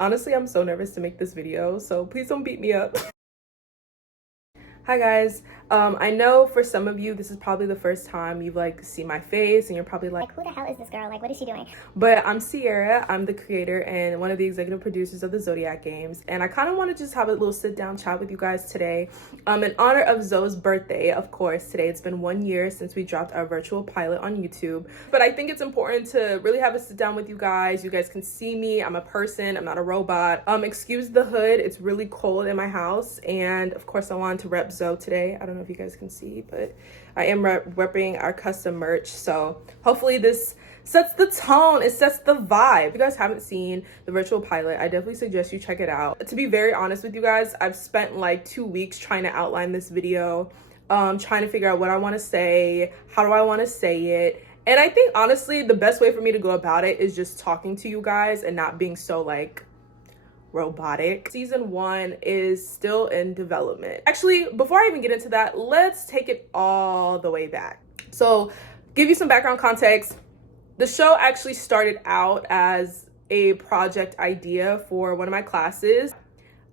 Honestly, I'm so nervous to make this video, so please don't beat me up. Hi guys, I know for some of you this is probably the first time you've seen my face and you're probably like, who the hell is this girl? Like, what is she doing? But I'm Sierra. I'm the creator and one of the executive producers of the Zodiac Games, and I kind of want to just have a little sit down chat with you guys today in honor of Zoe's birthday. Of course, today it's been 1 year since we dropped our virtual pilot on YouTube, but I think it's important to really have a sit down with you guys. You guys can see me. I'm a person, I'm not a robot. Excuse the hood, it's really cold in my house, and of course I wanted to rep Zoe today. I don't know if you guys can see, but I am repping our custom merch, so hopefully this sets the tone, it sets the vibe. If you guys haven't seen the virtual pilot, I definitely suggest you check it out. To be very honest with you guys, I've spent like 2 weeks trying to outline this video, trying to figure out what I want to say, how do I want to say it, and I think honestly the best way for me to go about it is just talking to you guys and not being so like robotic. Season 1 is still in development. Actually, before I even get into that, let's take it all the way back. So give you some background context. The show actually started out as a project idea for one of my classes.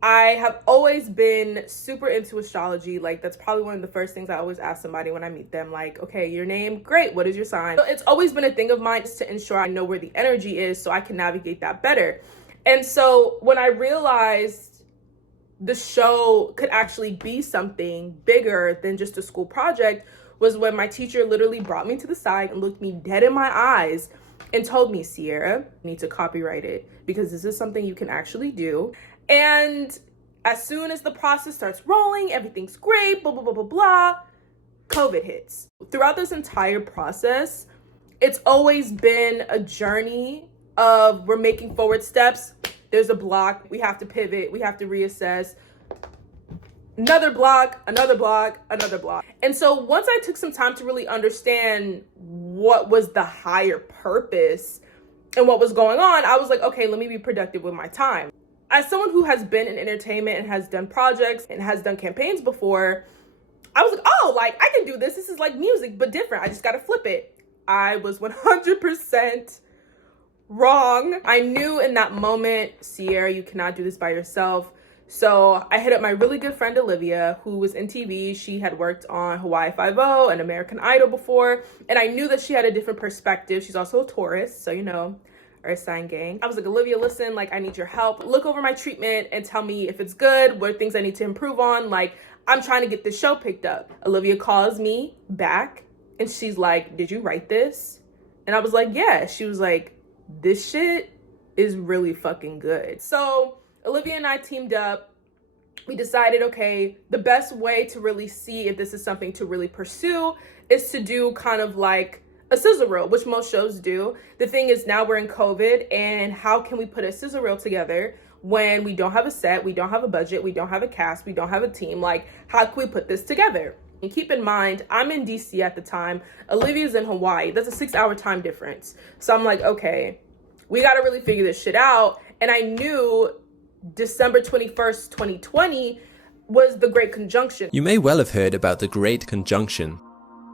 I have always been super into astrology. Like, that's probably one of the first things I always ask somebody when I meet them. Like, okay, your name, great, what is your sign? So it's always been a thing of mine just to ensure I know where the energy is so I can navigate that better. And so when I realized the show could actually be something bigger than just a school project was when my teacher literally brought me to the side and looked me dead in my eyes and told me, Sierra, you need to copyright it because this is something you can actually do. And as soon as the process starts rolling, everything's great, blah, blah, blah, blah, blah, COVID hits. Throughout this entire process, it's always been a journey of we're making forward steps, there's a block, we have to pivot, we have to reassess, another block, another block, another block. And so once I took some time to really understand what was the higher purpose and what was going on, I was like, okay, let me be productive with my time. As someone who has been in entertainment and has done projects and has done campaigns before, I was like, oh, like I can do this. This is like music, but different. I just got to flip it. I was 100% wrong. I knew in that moment, Sierra, you cannot do this by yourself. So I hit up my really good friend Olivia, who was in TV. She had worked on Hawaii Five-0 and American Idol before, and I knew that she had a different perspective. She's also a Taurus, so you know, Earth sign gang. I was like, Olivia, listen, like I need your help. Look over my treatment and tell me if it's good, what things I need to improve on. Like, I'm trying to get this show picked up. Olivia calls me back and she's like, did you write this? And I was like, yeah. She was like, this shit is really fucking good. So Olivia and I teamed up. We decided, okay, the best way to really see if this is something to really pursue is to do kind of like a sizzle reel, which most shows do. The thing is, now we're in COVID, and how can we put a sizzle reel together when we don't have a set, we don't have a budget, we don't have a cast, we don't have a team? Like, how can we put this together? And keep in mind, I'm in DC at the time. Olivia's in Hawaii. That's a 6-hour time difference. So I'm like, okay, we got to really figure this shit out. And I knew December 21st, 2020 was the Great Conjunction. You may well have heard about the Great Conjunction,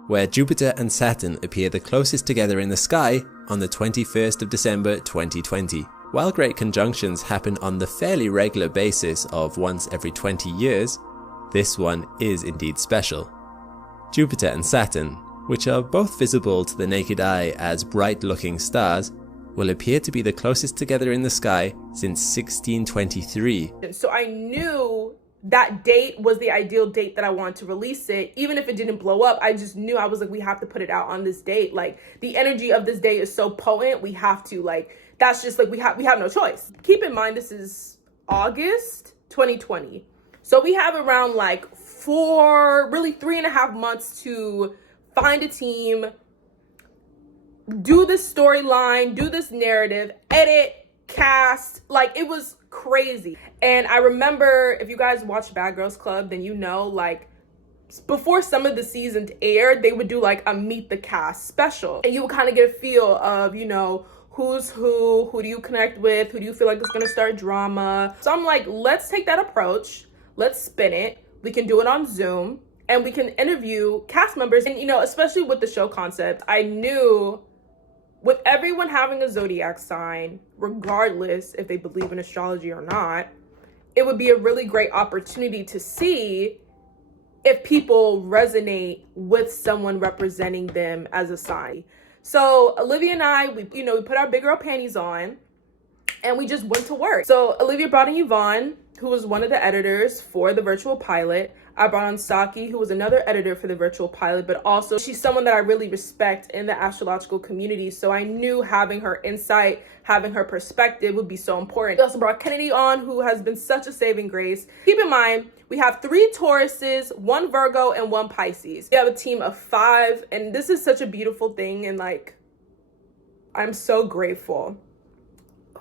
where Jupiter and Saturn appear the closest together in the sky on the 21st of December 2020. While Great Conjunctions happen on the fairly regular basis of once every 20 years, this one is indeed special. Jupiter and Saturn, which are both visible to the naked eye as bright-looking stars, will appear to be the closest together in the sky since 1623. So I knew that date was the ideal date that I wanted to release it. Even if it didn't blow up, I just knew, I was like, we have to put it out on this date. Like, the energy of this day is so potent, we have to, like, that's just like, we have no choice. Keep in mind, this is August 2020. So we have around like 3.5 months to find a team, do this storyline, do this narrative, edit, cast. Like, it was crazy. And I remember, if you guys watch Bad Girls Club, then you know, like, before some of the seasons aired, they would do like a meet the cast special, and you would kind of get a feel of, you know, who's who do you connect with, who do you feel like is going to start drama. So I'm like, let's take that approach, let's spin it. We can do it on Zoom, and we can interview cast members. And, you know, especially with the show concept, I knew with everyone having a zodiac sign, regardless if they believe in astrology or not, it would be a really great opportunity to see if people resonate with someone representing them as a sign. So Olivia and I, we put our big girl panties on and we just went to work. So Olivia brought in Yvonne, who was one of the editors for the virtual pilot. I brought on Saki, who was another editor for the virtual pilot, but also she's someone that I really respect in the astrological community. So I knew having her insight, having her perspective would be so important. We also brought Kennedy on, who has been such a saving grace. Keep in mind, we have 3 Tauruses, 1 Virgo, and 1 Pisces. We have a team of 5, and this is such a beautiful thing. And like, I'm so grateful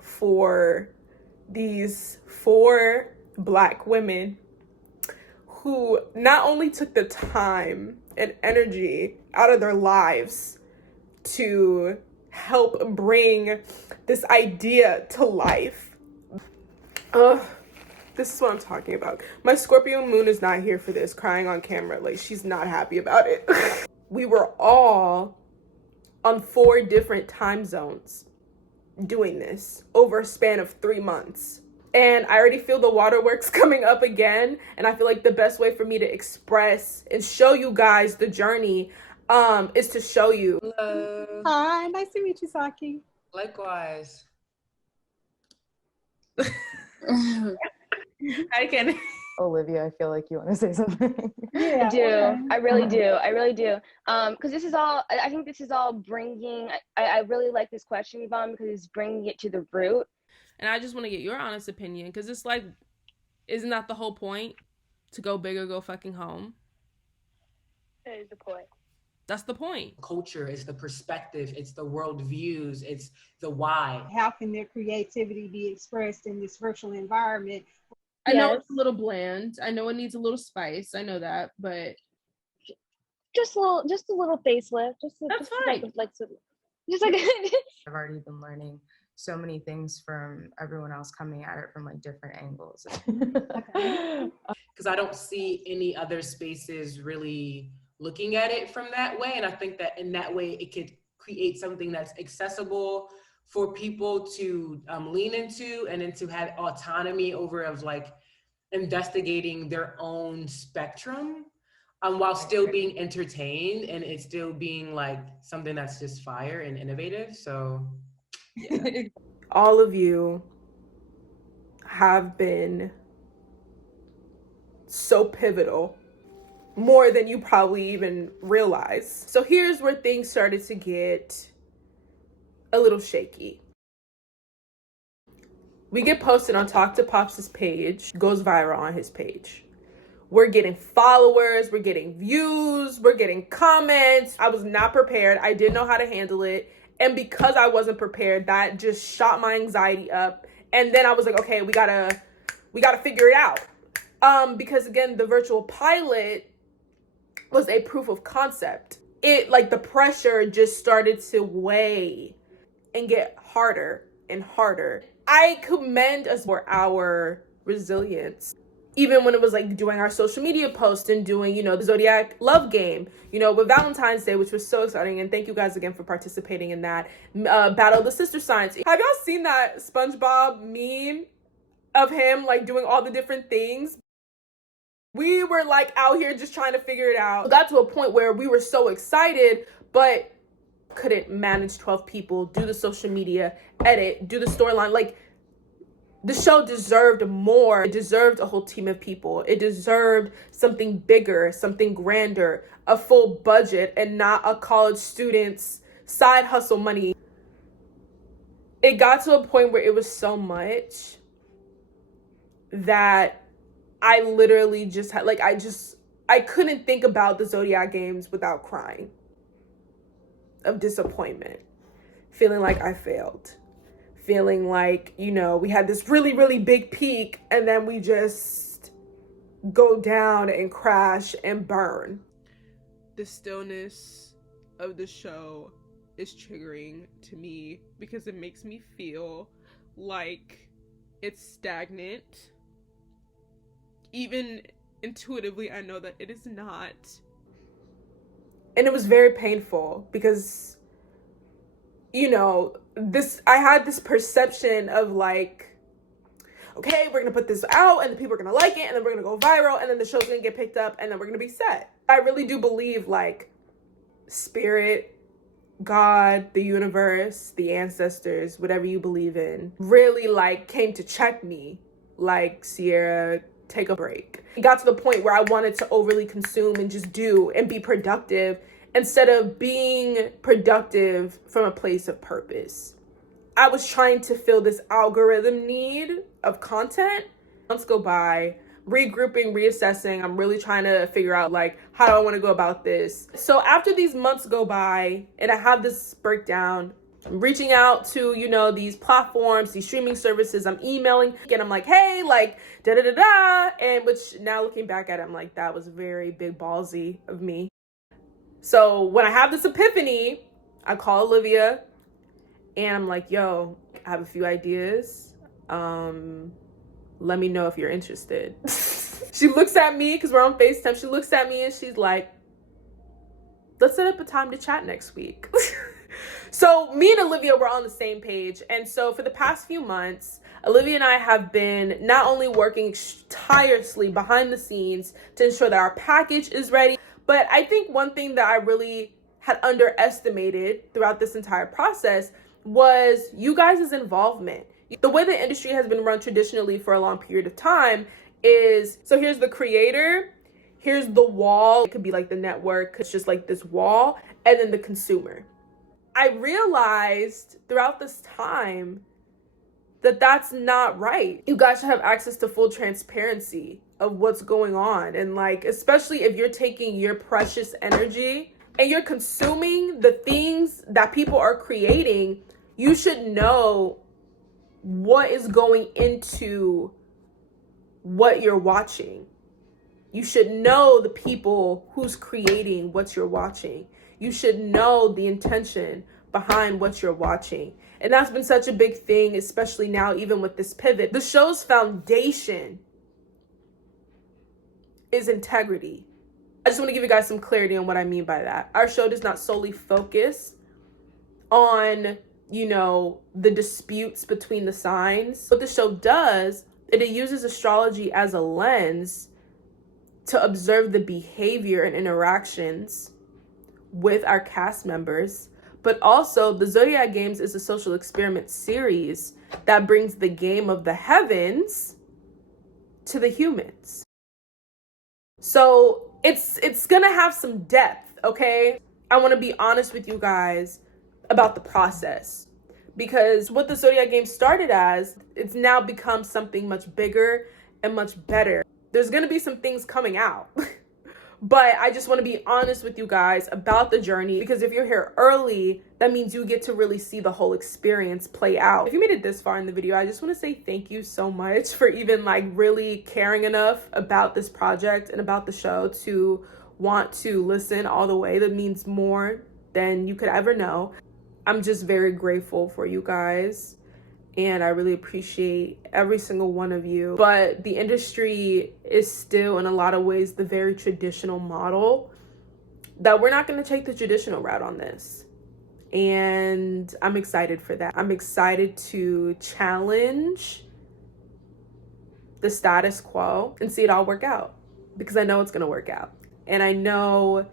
for these 4 Black women who not only took the time and energy out of their lives to help bring this idea to life. This is what I'm talking about. My Scorpio moon is not here for this, crying on camera. Like, she's not happy about it. We were all on 4 different time zones doing this over a span of 3 months. And I already feel the waterworks coming up again. And I feel like the best way for me to express and show you guys the journey is to show you. Hello. Hi, nice to meet you, Saki. Likewise. I can. Olivia, I feel like you want to say something. Yeah, I do. okay. I really do. I really do. Because this is all, I think this is all bringing, I really like this question, Yvonne, because it's bringing it to the root. And I just want to get your honest opinion, because it's like, isn't that the whole point? To go big or go fucking home? That is the point. That's the point. Culture is the perspective, it's the world views, it's the why. How can their creativity be expressed in this virtual environment? I know Yes. it's a little bland. I know it needs a little spice. I know that, but Just a little facelift. That's just fine. Just like I've already been learning so many things from everyone else coming at it from like different angles. Because I don't see any other spaces really looking at it from that way. And I think that in that way, it could create something that's accessible for people to lean into, and then to have autonomy over of like investigating their own spectrum while still being entertained, and it's still being like something that's just fire and innovative. So yeah. all of you have been so pivotal, more than you probably even realize. So here's where things started to get a little shaky. We get posted on Talk to Pops' page, goes viral on his page. We're getting followers, we're getting views, we're getting comments. I was not prepared. I didn't know how to handle it. And because I wasn't prepared, that just shot my anxiety up. And then I was like, okay, we gotta figure it out. Because again, the virtual pilot was a proof of concept. It, like, the pressure just started to weigh and get harder and harder. I commend us for our resilience. Even when it was like doing our social media posts and doing, the Zodiac love game, with Valentine's Day, which was so exciting. And thank you guys again for participating in that. Battle of the Sister Signs. Have y'all seen that SpongeBob meme of him like doing all the different things? We were like out here just trying to figure it out. It got to a point where we were so excited, but couldn't manage 12 people, do the social media, edit, do the storyline. Like, the show deserved more. It deserved a whole team of people. It deserved something bigger, something grander, a full budget, and not a college student's side hustle money. It got to a point where it was so much that I literally just had, like, I couldn't think about the Zodiac Games without crying of disappointment, feeling like I failed. Feeling like, we had this really, really big peak and then we just go down and crash and burn. The stillness of the show is triggering to me because it makes me feel like it's stagnant. Even intuitively, I know that it is not. And it was very painful because you know, I had this perception of like, okay, we're gonna put this out and the people are gonna like it and then we're gonna go viral and then the show's gonna get picked up and then we're gonna be set. I really do believe like spirit, God, the universe, the ancestors, whatever you believe in, really like came to check me. Like, Sierra, take a break. It got to the point where I wanted to overly consume and just do and be productive instead of being productive from a place of purpose. I was trying to fill this algorithm need of content. Months go by, regrouping, reassessing. I'm really trying to figure out like, how do I want to go about this? So after these months go by and I have this breakdown, I'm reaching out to, you know, these platforms, these streaming services, I'm emailing and I'm like, hey, like, da-da-da-da. And which now looking back at it, I'm like, that was very big ballsy of me. So when I have this epiphany, I call Olivia and I'm like, yo, I have a few ideas. Let me know if you're interested. She looks at me, because we're on FaceTime. She looks at me and she's like, let's set up a time to chat next week. So me and Olivia were on the same page. And so for the past few months, Olivia and I have been not only working tirelessly behind the scenes to ensure that our package is ready, but I think one thing that I really had underestimated throughout this entire process was you guys' involvement. The way the industry has been run traditionally for a long period of time is, so here's the creator, here's the wall. It could be like the network, it's just like this wall, and then the consumer. I realized throughout this time that that's not right. You guys should have access to full transparency of what's going on. And like, especially if you're taking your precious energy and you're consuming the things that people are creating, you should know what is going into what you're watching. You should know the people who's creating what you're watching. You should know the intention behind what you're watching. And that's been such a big thing, especially now, even with this pivot. The show's foundation is integrity. I just want to give you guys some clarity on what I mean by that. Our show does not solely focus on, you know, the disputes between the signs. What the show does, it uses astrology as a lens to observe the behavior and interactions with our cast members. But also, the Zodiac Games is a social experiment series that brings the game of the heavens to the humans. So it's gonna have some depth, okay? I want to be honest with you guys about the process, because what the Zodiac Games started as, it's now become something much bigger and much better. There's gonna be some things coming out. But I just want to be honest with you guys about the journey, because if you're here early, that means you get to really see the whole experience play out. If you made it this far in the video, I just want to say thank you so much for even like really caring enough about this project and about the show to want to listen all the way. That means more than you could ever know. I'm just very grateful for you guys. And I really appreciate every single one of you. But the industry is still, in a lot of ways, the very traditional model that we're not going to take the traditional route on this. And I'm excited for that. I'm excited to challenge the status quo and see it all work out, because I know it's going to work out. And I know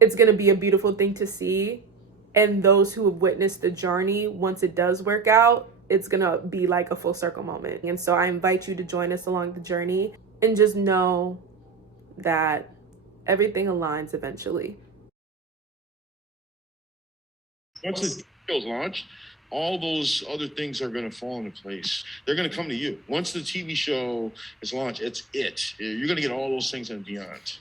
it's going to be a beautiful thing to see. And those who have witnessed the journey, once it does work out, it's gonna be like a full circle moment. And so I invite you to join us along the journey and just know that everything aligns eventually. Once the show's launched, all those other things are going to fall into place. They're going to come to you. Once the TV show is launched, it's it. You're going to get all those things and beyond.